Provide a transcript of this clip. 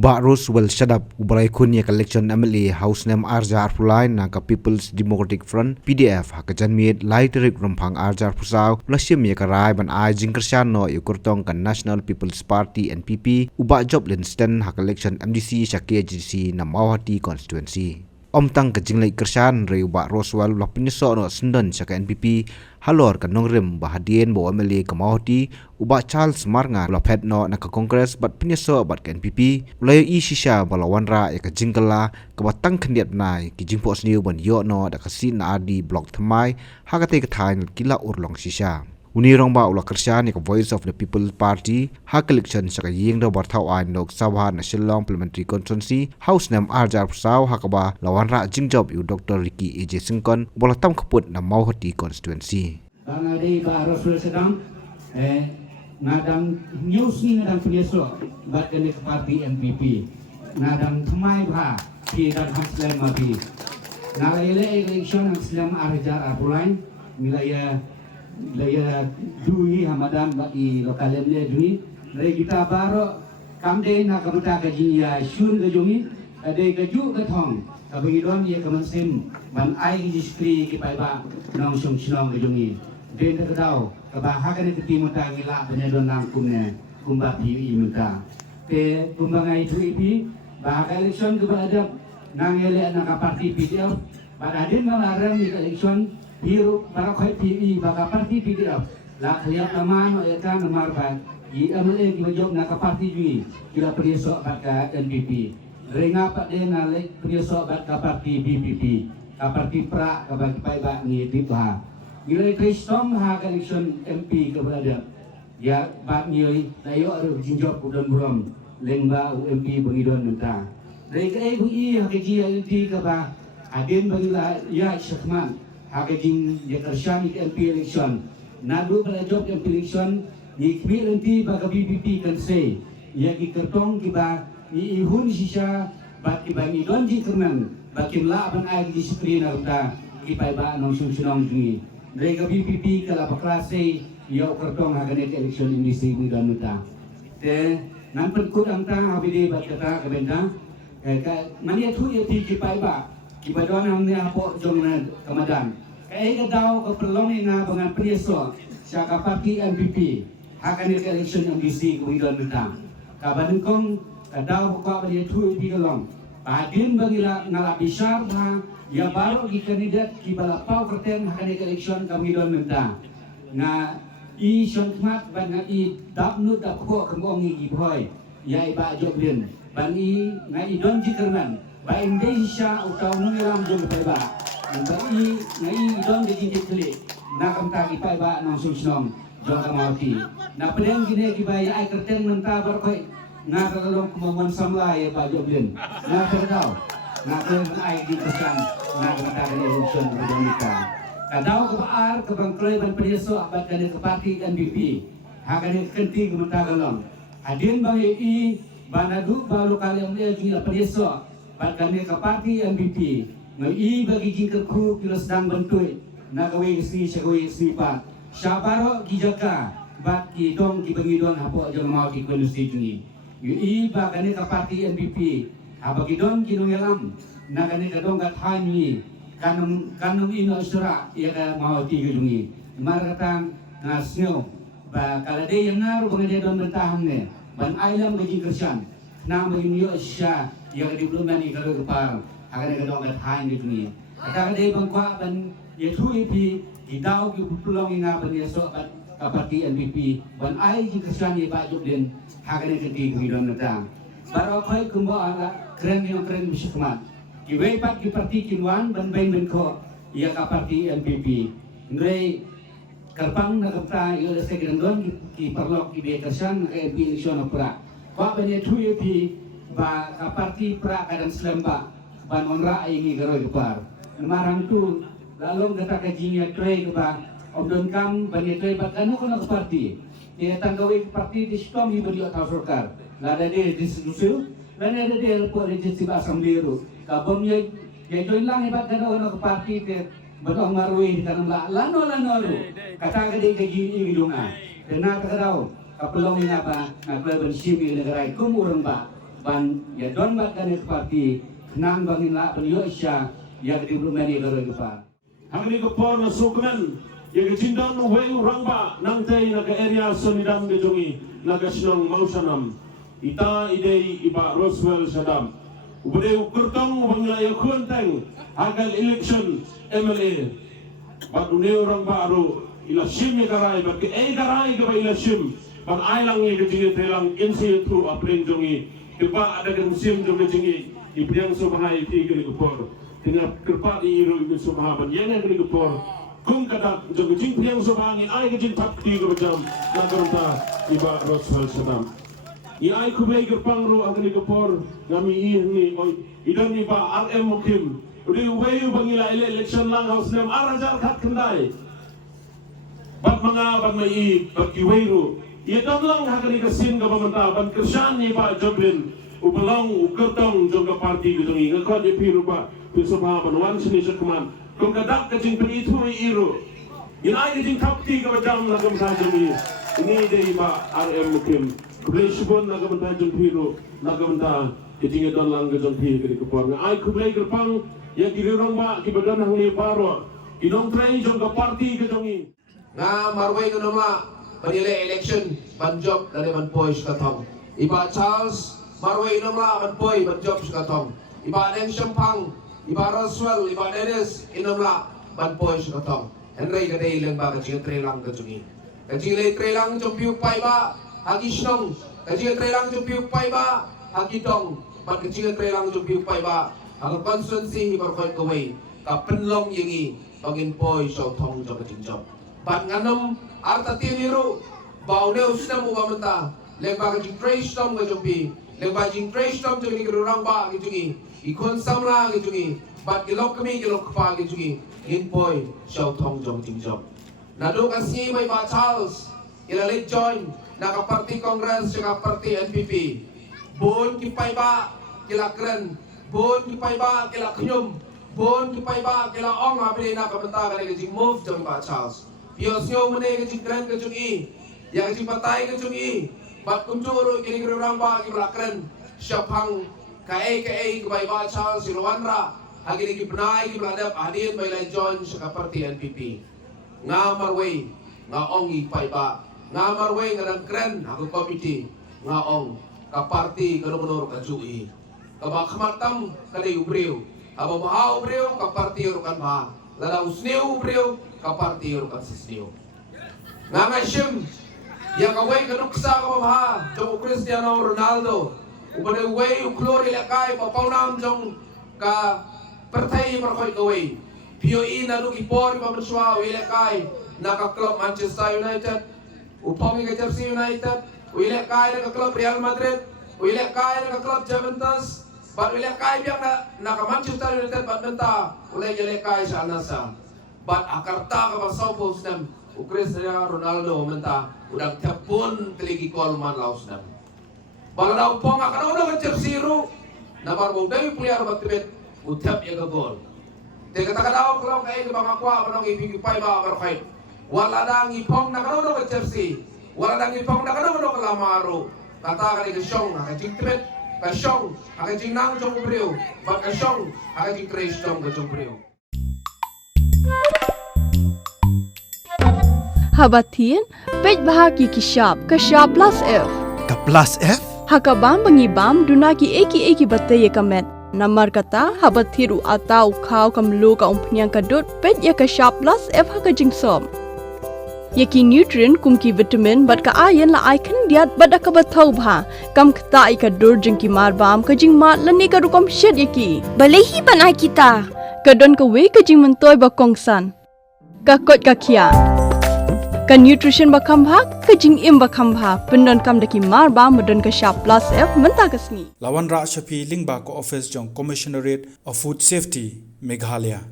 Uba Roswell Shadap Ubray Kunya Collection MLA House Name Arjar Pulain Naka People's Democratic Front PDF Hakajan Miet Laiterik Rumpang Arjar Pusau Lasim Yakarai Ban Ai Jingkersano Yukurtong kan National People's Party NPP Uba Job Linston Hak-election MDC Shakia GDC Namawati Constituency Tang kejinglai kersan rei Uba Roswell la penyeso no sendan Shaka NPP halor kan nongrim bahadien bo MLA Kamawati Uba Charles Marnga la pet no naka Congress bat penyeso bat ka NPP ulayo I shisha balawanra ya ka jingkala ka batang kandiat nai ki jingpo sniu ban yo no da kasin na adi blok thamai hakate ka thain kila urlong shisha Unirong ba ula kersan ya ka Voice of the People Party hak-election Shaka ying do barthau ain Lok Sabha na Shillong Parliamentary Constituency House Name Arjar Pusau hakaba lawanra jingjob yu Dr. Ricky AJ Singkon bola tam kaput na Mauhati Constituency Bangadi ba Roswell sedang nadang news ni nadang penyesuak bat kene parti NPP nadang thamai bha ki dan haslam mati nalele election haslam Arjar Apulain milaya dui hamadan bagi lokalem le dui dari kita baro kamde na kamuta kajiya shun gajungi ade gaju gathong kabingidon ye kamansim ban ai jistri ki paiba nong song shnong gajungi den kadau kabahakan ke timuta ngila penyedon nangkumne kumba pi muta te kumbangai tuipi bahaka election kepada nangele na parti PDF badadin malarang di election biru barakai PI baka parti PDF la khliap nama no eta nomor ban I MLA ki bajok na ka parti jui kila priesok baka NPP renga pak de na le priesok baka parti BPP ka parti pra ka bagi pai ba ni tipha gilai kristom ha election MP ke berada ya bak ni layo ru jinjok kudon burom lengba UMP bangidon nenta dari ke UI ha ke GLT ka ba adin bagila ya syakman hakajing ya kersyani MP election nadu pada job MP election ni kmi nanti baga BPP kan say ya ki kertong kiba ni ihun sisa bat kiba ni donji kernan bakim la ban ai di screen arta kiba ba nong sunong jungi rega BPP kala baklase ya kertong hagane election ini sih dan nuta te nan penkut angta habide bat kata kabenda ka mani tu ya ti kiba ba kiba don ang ni apo jong na kamadan kaya daw kapelong na bangan penyeso sa parti NPP hakan election MDC kumidon betang kabanung kong daw ko ba tu pi galong padin bagila ngala bisar ha ya baru gi kandidat ki bala pau kerten hakan election kumidon betang na I shonmat ban I dapnu dap ko kangong gi boy ya iba joblin ban I na I don ji kernan ba Indonesia utaw nungiram jong ba Ngai don de jinjit klik na kamta ki pai ba nong susnong jong kamauti na pedeng gine ki bai ai kerten menta bar koi na kalong kemampuan samla ya ba joblin na terdau na keng ai di kesan na kamta ni election berdonika kadau ke baar ke bangkloi ban penyeso abad kane ke parti NPP hakane kenti kementa kalong adin bang I banadu ba lokal yang dia gila penyeso abad kane ke parti NPP ngai bagi jingker kru kilo sedang bentui na gawe si syawe si pa syabaro gijaka bat ki dong ki bangidon hapo jong mau ki kondusi jungi yu ba kane ka parti NPP apa ki dong ki nungelam na kane ka dong gat hanyi kanum ino isra ya ka mau ti jungi mar katang na snow ba kalade yang ngaru bangaje don bentahang ne ban ailam gaji kersan na maginiyo sya ya diplomat ni kalau kepar akan ada doa berhain di dunia. Akan ada bangkwa ban yaitu IP di daw ki pulong ina ban yesok ban parti NPP ban ai ji kesan ye ba job den akan ada di hidon nata. Baro khoi kumbo ala keren yang keren bisikmat. Ki wei pat ki parti kinwan ban bain ben ko ya ka parti NPP. Ngrei kerpang na kapta yo le sekendon ki perlok ki be kesan NPP election pra. Kwa ban yaitu IP ba ka parti pra kadang selemba ban onra ini garoi kepar marang tu lalong kata kajinya trei ke ba omdon kam ban trei bat kanu kono ke parti dia tanggawe ke parti di stom hi beli atau sorkar lada de disusul dan ada de po regency ba asambleru ka bom ye join lang ibat kanu kono ke parti te batong marui di kanang lano ru kata gede kaji idunga dena kadau kapelong ina ba na kleban simi negara kum urang ba ban ya don mat kan parti nang bangin la penyo isya ya development ya gepa Hangni ko por na sukmen ya gejindan wei rangba nang tei na ke area sonidam gejongi na gasinong mausanam ita idei iba Roswell Sadam ubade ukurtong bangla ya kunteng hagal election MLA baduneo rangba aro ila sim garai bak e garai ga ila sim ban ailang ye gejingi telang insi tu apring jongi iba ada gan sim jongi jingi ibriang so bahai ti gele ko por tinggal kerpa di iru ibu subhaban yang yang gele ko por kung kada jongi jing priang so bahani ai gejing tap ti go jam na garunta iba Roswell Sadam I ai kubay gerpang ro ang gele ko por ngami ni oi idan ni ba RM Mukim udi wayu bangila election lang house nem arajar khat kendai bat mga bat mai bat kiwayro idan lang hagani kasin ga pamanta ban kersan ni ba joblin ubelong ukertong jongga parti gedongi ngakot ye piru ba pisubha banwan sini sakman kung kadak kajing itu iru in ai kajing kapti ga jam na gam sa jami ini dei ba RM Mukim kublai shibon na gam ta jong piru na gam ta kajing don lang ga jong pi ga ko nga ai kublai gerpang yang kirong ba kibadan hang ni paro inong trai jongga parti gedongi nga marway ko nama panila election banjob dari manpoy katong iba Charles marway nama manpoy banjob katong iba Neng Shampang iba Roswell iba Dennis inamla manpoy katong Henry kadai lang ba kajing trelang kajungi kajing trelang jompiuk pai ba hagi snong kajing trelang jompiuk pai ba hagi dong bat kajing trelang jompiuk pai ba ang constituency ibarkoy kaway kapenlong yengi pagin poy so thong jog kajing job ban nganom arta tiniru baune usna mo bamanta leba ka jing trace tom ka jumpi leba jing trace tom jing kirurang ba ki jungi ikon samra ki jungi bat kilok kami kilok pa ki jungi inpoy shaw thong jong jing job nado kasi may ba Charles ilalit join naka party congress saka party NPP bon kipay ba kila kren bon kipay ba kila knyum bon kipay ba kila ong abri na kabanta ka jing move jong ba Charles Yosyo mene kecing keren kecing i, yang kecing patai kecing i, bat kuncuru kini kerang ba kibla keren, syapang kae kebai ba Charles Silwanra, hagi ni kibnai kibla dap hadin bailai join seperti NPP, ngamarway ngaongi pai ba, ngamarway ngadang keren aku komiti, ngaong kaparti gubernur kacui, kabakmatam kadai ubriu, abo bahau ubriu kaparti urukan ba, lada usniu ubriu kaparti urukan sisniu. Nga shim yang kaway kanuksa ka ba jong Cristiano Ronaldo ubade way uklori lakay papawnam jong ka pertay markoy kaway POE na lugi por pamswa wilakay naka club Manchester United upami ka Chelsea United wilakay naka club Real Madrid wilakay naka club Juventus bat wilakay biang naka Manchester United bat benta ulay wilakay sa Al-Nassr bat akarta ka ba sopos nam Cristiano Ronaldo menta udang tepun teligi kolman laos nam baladaw pong akano na Chelsea ru na barbo dai player batibet utap ya gol te kata daw kalau kay ke bang akwa banong ibigi pai ba barkay wala dang ipong na kano na Chelsea wala dang ipong na kano na Lamaro kata kali ke syong ka tibet ka syong ka nang jong brio ba ka syong ka Chris jong jong brio Habatin, pej bahagi kishab, kashab plus F. Ka plus F? Hakabam bangibam dunaki eki bate yekamet. Namar kata habathiru atau kau kamlu ka umpnyang kadut pej ya kashab plus F haka jingsom. Yaki nutrient kumki vitamin bat ka ayan la icon diat bat akabathau bha. Kam kata ikadur jingki marbam ka jingmat lani ka rukom shed yaki. Balehi banai kita. Kadon ka we ka jing mentoy ba kongsan. Ka kot ka kia. Ka nutrition bakam bha ka jing im bakam bha pendon kam daki mar ba modon ka sharp plus F menta kasni Lawan Ra Shafi Lingba ko office jong Commissionerate of Food Safety Meghalaya